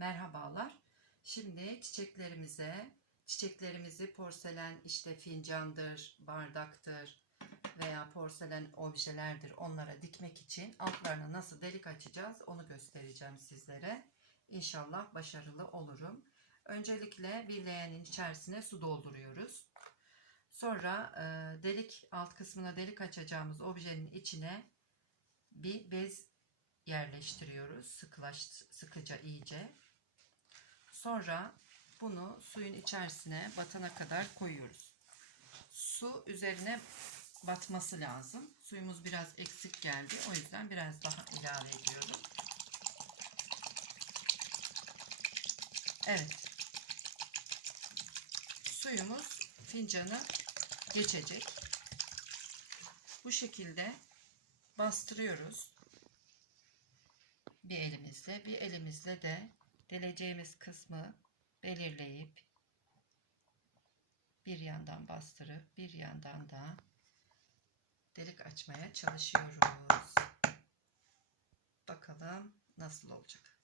Merhabalar. Şimdi çiçeklerimize, çiçeklerimizi porselen işte fincandır, bardaktır veya porselen objelerdir onlara dikmek için altlarına nasıl delik açacağız onu göstereceğim sizlere. İnşallah başarılı olurum. Öncelikle bir leğenin içerisine su dolduruyoruz. Sonra e, delik alt kısmına delik açacağımız objenin içine bir bez yerleştiriyoruz. Sıklaş, sıkıca iyice. Sonra bunu suyun içerisine batana kadar koyuyoruz. Su üzerine batması lazım. Suyumuz biraz eksik geldi. O yüzden biraz daha ilave ediyorum. Evet. Suyumuz fincanı geçecek. Bu şekilde bastırıyoruz. Bir elimizle, bir elimizle de deleceğimiz kısmı belirleyip bir yandan bastırıp bir yandan da delik açmaya çalışıyoruz. Bakalım nasıl olacak.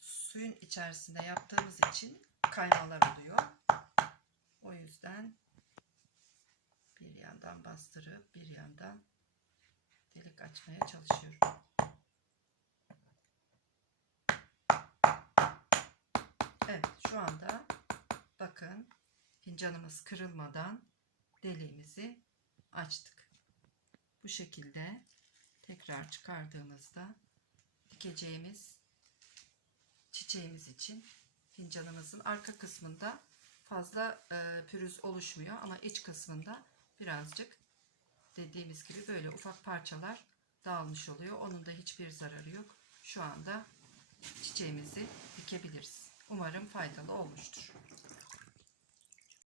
Suyun içerisinde yaptığımız için kaymalar oluyor. O yüzden bir yandan bastırıp bir yandan delik açmaya çalışıyorum. Evet şu anda bakın fincanımız kırılmadan deliğimizi açtık. Bu şekilde tekrar çıkardığımızda dikeceğimiz çiçeğimiz için fincanımızın arka kısmında fazla e, pürüz oluşmuyor ama iç kısmında birazcık dediğimiz gibi böyle ufak parçalar dağılmış oluyor. Onun da hiçbir zararı yok. Şu anda çiçeğimizi dikebiliriz. Umarım faydalı olmuştur.